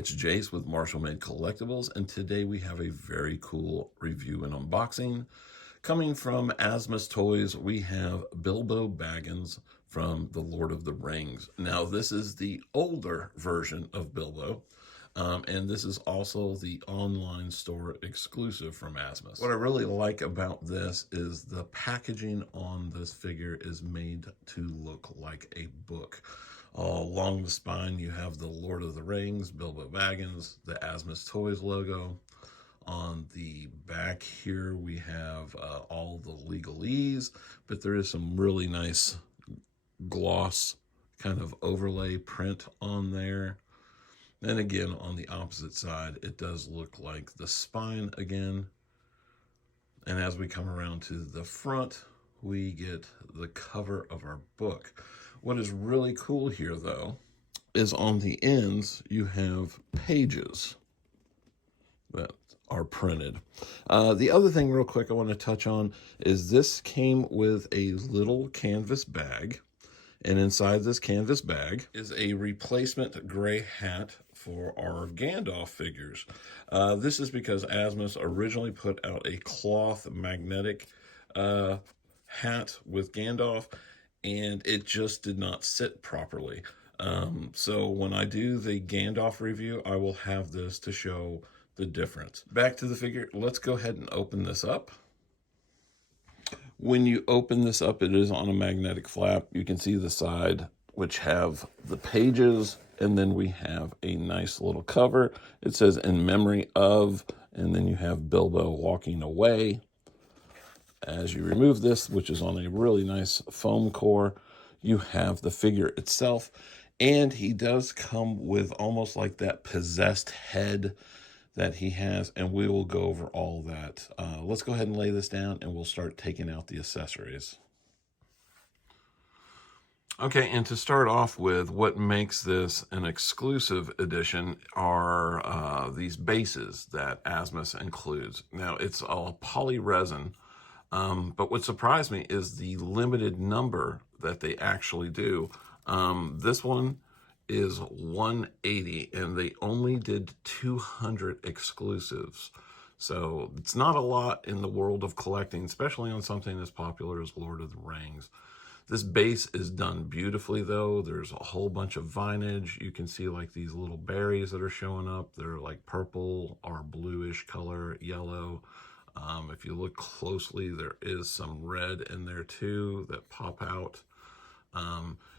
it's Jase with Marshall Made Collectibles, and today we have a very cool review and unboxing. Coming from Asmus Toys, we have Bilbo Baggins from The Lord of the Rings. Now, this is the older version of Bilbo, and this is also the online store exclusive from Asmus. What I really like about this is the packaging on this figure is made to look like a book. Along the spine, you have the Lord of the Rings, Bilbo Baggins, the Asmus Toys logo. On the back here, we have all the legalese, but there is some really nice gloss kind of overlay print on there. Then again, on the opposite side, it does look like the spine again. And as we come around to the front, we get the cover of our book. What is really cool here, though, is on the ends, you have pages that are printed. The other thing real quick I want to touch on is this came with a little canvas bag. And inside this canvas bag is a replacement gray hat for our Gandalf figures. This is because Asmus originally put out a cloth magnetic hat with Gandalf, and it just did not sit properly. So when I do the Gandalf review, I will have this to show the difference. Back to the figure, let's go ahead and open this up. When you open this up, it is on a magnetic flap. You can see the side, which have the pages, and then we have a nice little cover. It says "in memory of," and then you have Bilbo walking away. As you remove this, which is on a really nice foam core, you have the figure itself, and he does come with almost like that possessed head that he has, and we will go over all that. Let's go ahead and lay this down, and we'll start taking out the accessories. Okay, and to start off with, what makes this an exclusive edition are these bases that Asmus includes. Now, it's all poly resin, but what surprised me is the limited number that they actually do. This one is 180, and they only did 200 exclusives. So it's not a lot in the world of collecting, especially on something as popular as Lord of the Rings. This base is done beautifully, though. There's a whole bunch of vinage. You can see like these little berries that are showing up. They're like purple or bluish color, yellow. If you look closely, there is some red in there too that pop out.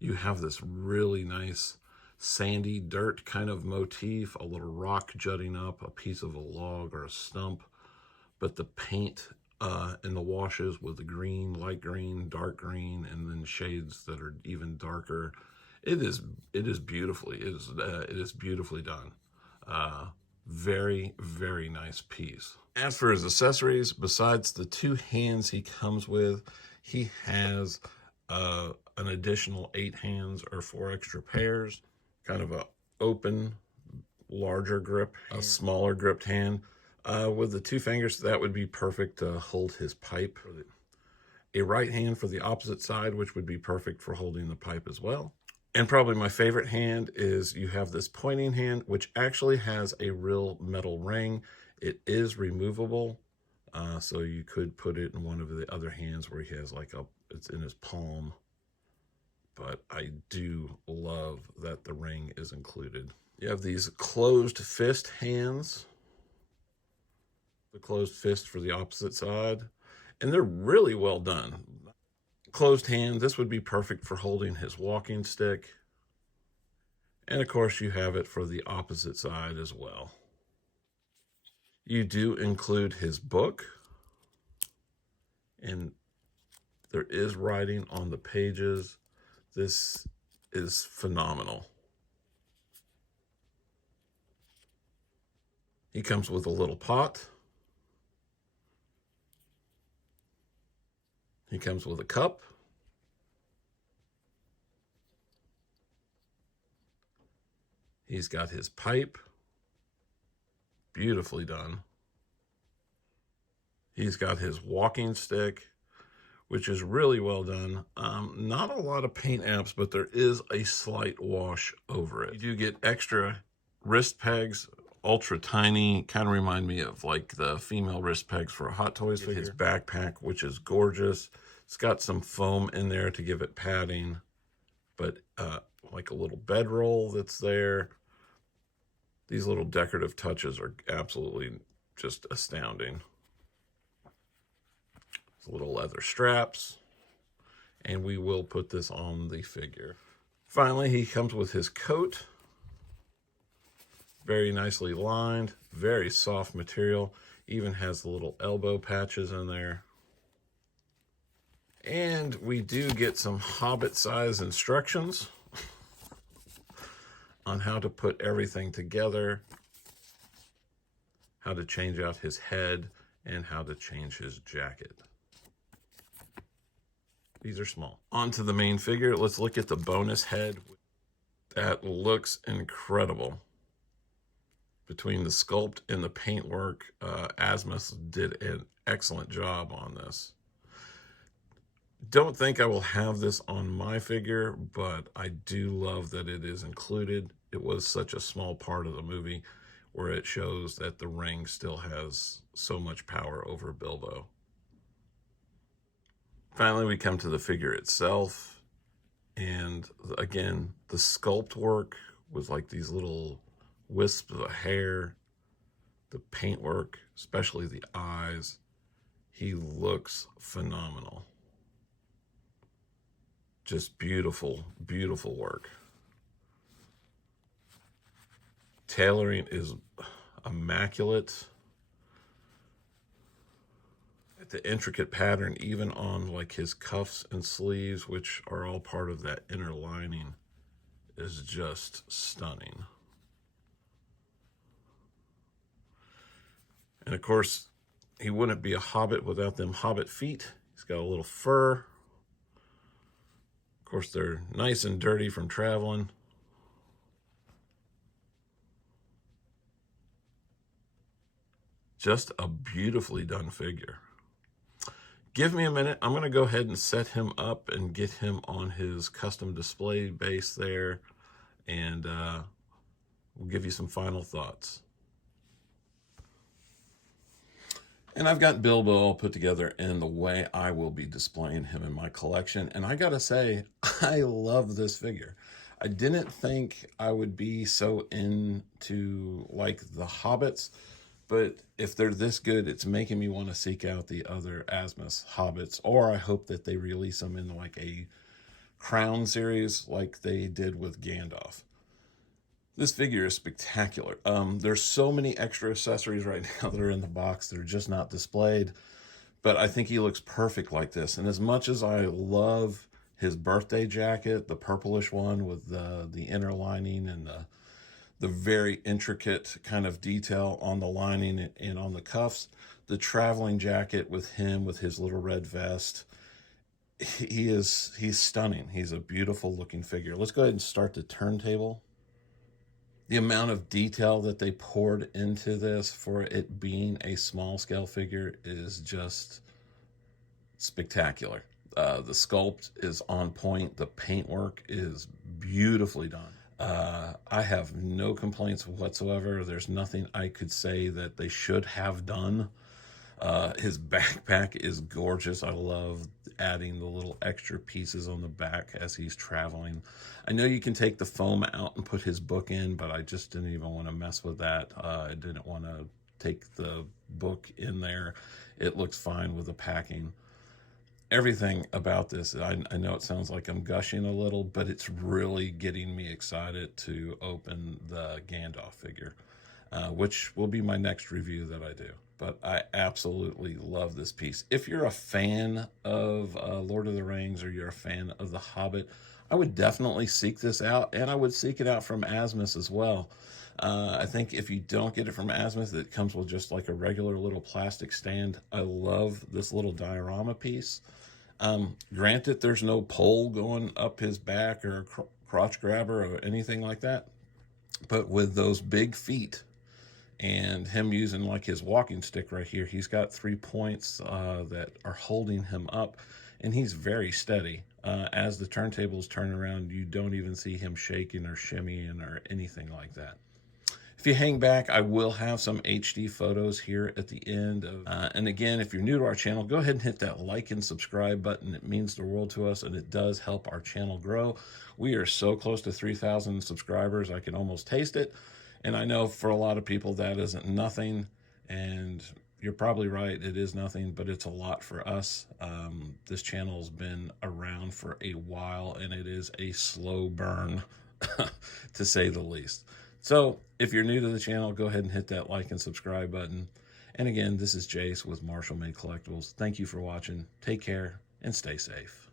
You have this really nice sandy dirt kind of motif, a little rock jutting up, a piece of a log or a stump, but the paint in the washes with the green, light green, dark green, and then shades that are even darker. It is beautifully done. Very, very nice piece. As for his accessories, besides the 2 hands he comes with, he has an additional 8 hands or 4 extra pairs. Kind of a open, larger grip, a smaller gripped hand. With the 2 fingers, that would be perfect to hold his pipe. A right hand for the opposite side, which would be perfect for holding the pipe as well. And probably my favorite hand is you have this pointing hand, which actually has a real metal ring. It is removable, so you could put it in one of the other hands where he has like it's in his palm. But I do love that the ring is included. You have these closed fist hands. The closed fist for the opposite side. And they're really well done. Closed hand, this would be perfect for holding his walking stick. And of course you have it for the opposite side as well. You do include his book. And there is writing on the pages. This is phenomenal. He comes with a little pot. He comes with a cup. He's got his pipe. Beautifully done. He's got his walking stick, which is really well done. Not a lot of paint apps, but there is a slight wash over it. You do get extra wrist pegs, ultra tiny, kind of remind me of like the female wrist pegs for a Hot Toys figure. His backpack, which is gorgeous. It's got some foam in there to give it padding, but like a little bedroll that's there. These little decorative touches are absolutely just astounding. Little leather straps, and we will put this on the figure. Finally, he comes with his coat, very nicely lined, very soft material, even has the little elbow patches in there. And we do get some Hobbit size instructions on how to put everything together, how to change out his head, and how to change his jacket. These are small. On to the main figure. Let's look at the bonus head. That looks incredible. Between the sculpt and the paintwork, Asmus did an excellent job on this. Don't think I will have this on my figure, but I do love that it is included. It was such a small part of the movie where it shows that the ring still has so much power over Bilbo. Finally, we come to the figure itself, and again, the sculpt work with like these little wisps of hair, the paintwork, especially the eyes, he looks phenomenal. Just beautiful, beautiful work. Tailoring is immaculate. The intricate pattern, even on like his cuffs and sleeves, which are all part of that inner lining, is just stunning. And of course, he wouldn't be a Hobbit without them Hobbit feet. He's got a little fur. Of course, they're nice and dirty from traveling. Just a beautifully done figure. Give me a minute. I'm going to go ahead and set him up and get him on his custom display base there, and we'll give you some final thoughts. And I've got Bilbo all put together in the way I will be displaying him in my collection. And I gotta say, I love this figure. I didn't think I would be so into like the Hobbits, but if they're this good, it's making me want to seek out the other Asmus Hobbits, or I hope that they release them in like a Crown series like they did with Gandalf. This figure is spectacular. There's so many extra accessories right now that are in the box that are just not displayed, but I think he looks perfect like this. And as much as I love his birthday jacket, the purplish one with the inner lining and the very intricate kind of detail on the lining and on the cuffs, the traveling jacket with him with his little red vest, he's stunning. He's a beautiful looking figure. Let's go ahead and start the turntable. The amount of detail that they poured into this for it being a small scale figure is just spectacular. The sculpt is on point. The paintwork is beautifully done. I have no complaints whatsoever. There's nothing I could say that they should have done. His backpack is gorgeous. I love adding the little extra pieces on the back as he's traveling. I know you can take the foam out and put his book in, but I just didn't even want to mess with that. I didn't want to take the book in there. It looks fine with the packing. Everything about this, I know it sounds like I'm gushing a little, but it's really getting me excited to open the Gandalf figure, which will be my next review that I do. But I absolutely love this piece. If you're a fan of Lord of the Rings, or you're a fan of The Hobbit, I would definitely seek this out, and I would seek it out from Asmus as well. I think if you don't get it from Asmus, it comes with just like a regular little plastic stand. I love this little diorama piece. Granted, there's no pole going up his back or a crotch grabber or anything like that, but with those big feet and him using like his walking stick right here, he's got 3 points that are holding him up, and he's very steady. As the turntables turn around, you don't even see him shaking or shimmying or anything like that. If you hang back, I will have some HD photos here at the end. And again, if you're new to our channel, go ahead and hit that like and subscribe button. It means the world to us, and it does help our channel grow. We are so close to 3,000 subscribers, I can almost taste it. And I know for a lot of people that isn't nothing, and you're probably right, it is nothing, but it's a lot for us. This channel has been around for a while, and it is a slow burn, to say the least. So if you're new to the channel, go ahead and hit that like and subscribe button. And again, this is Jase with Marshall Made Collectibles. Thank you for watching. Take care and stay safe.